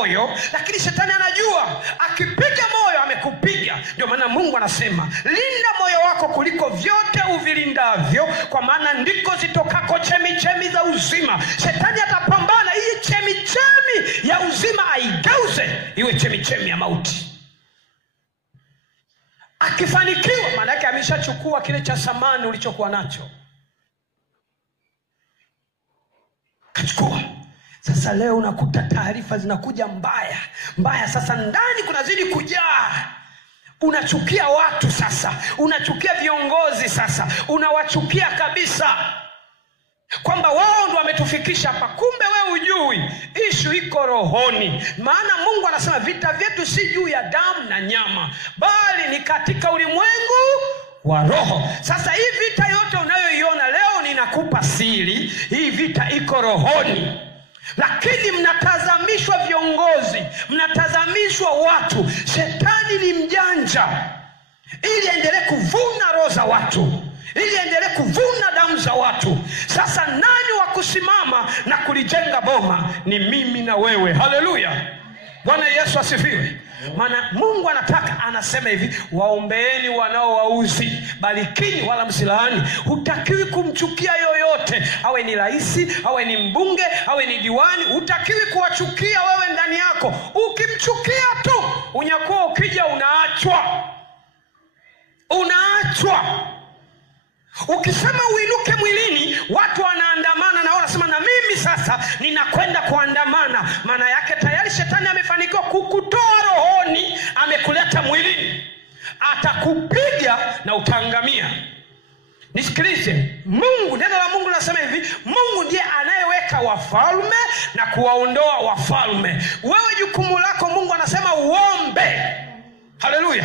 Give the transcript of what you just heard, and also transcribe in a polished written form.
moyo, lakini shetani anajua akipiga moyo amekupiga. Ndio maana Mungu anasema linda moyo wako kuliko vyote uvilindavyo, kwa maana ndiko zitokako chemichemi za uzima. Shetani atapambana hii chemichemi ya uzima aigeuze iwe chemichemi ya mauti. Akifanikiwa, maana yake ameshachukua kile cha samani ulichokuwa nacho, kachukua. Sasa leo unakuta taarifa zinakuja mbaya. Sasa ndani kunazidi kujaa. Unachukia watu sasa, unachukia viongozi sasa, unawachukia kabisa, kwamba wao ndio wametufikisha hapa. Kumbe wewe hujui issue iko rohoni. Maana Mungu anasema vita vyetu si juu ya damu na nyama, bali ni katika ulimwengu wa roho. Sasa hii vita yote unayoiona leo, ninakupa siri, hii vita iko rohoni. Lakini mnatazamishwa viongozi, mnatazamishwa watu. Shetani ni mjanja, ili endelee kuvuna roho za watu, ili endelee kuvuna damu za watu. Sasa nani wa kusimama na kulijenga boma? Ni mimi na wewe. Haleluya, Bwana Yesu asifiwe. Maana Mungu anasema hivi, waombeeni wanaowauzi, barikini wala msilaani. Hutakiwi kumchukia yoyote, awe ni rais, awe ni mbunge, awe ni diwani. Hutakiwi kuwachukia wewe ndani yako. Ukimchukia tu, unyakuwa ukija unaachwa. Ukisema uinuke mwilini, watu wanaandamana na wanasema na mimi sasa ninakwenda kuandamana. Maana yake tayari shetani amefanikiwa kukutoa rohoni, amekuleta mwilini. Atakupiga na utaangamia. Nisikilize, Mungu, neno la Mungu linasema hivi, Mungu ndiye anayeweka wafalme na kuwaondoa wafalme. Wewe jukumu lako, Mungu anasema uombe. Haleluya.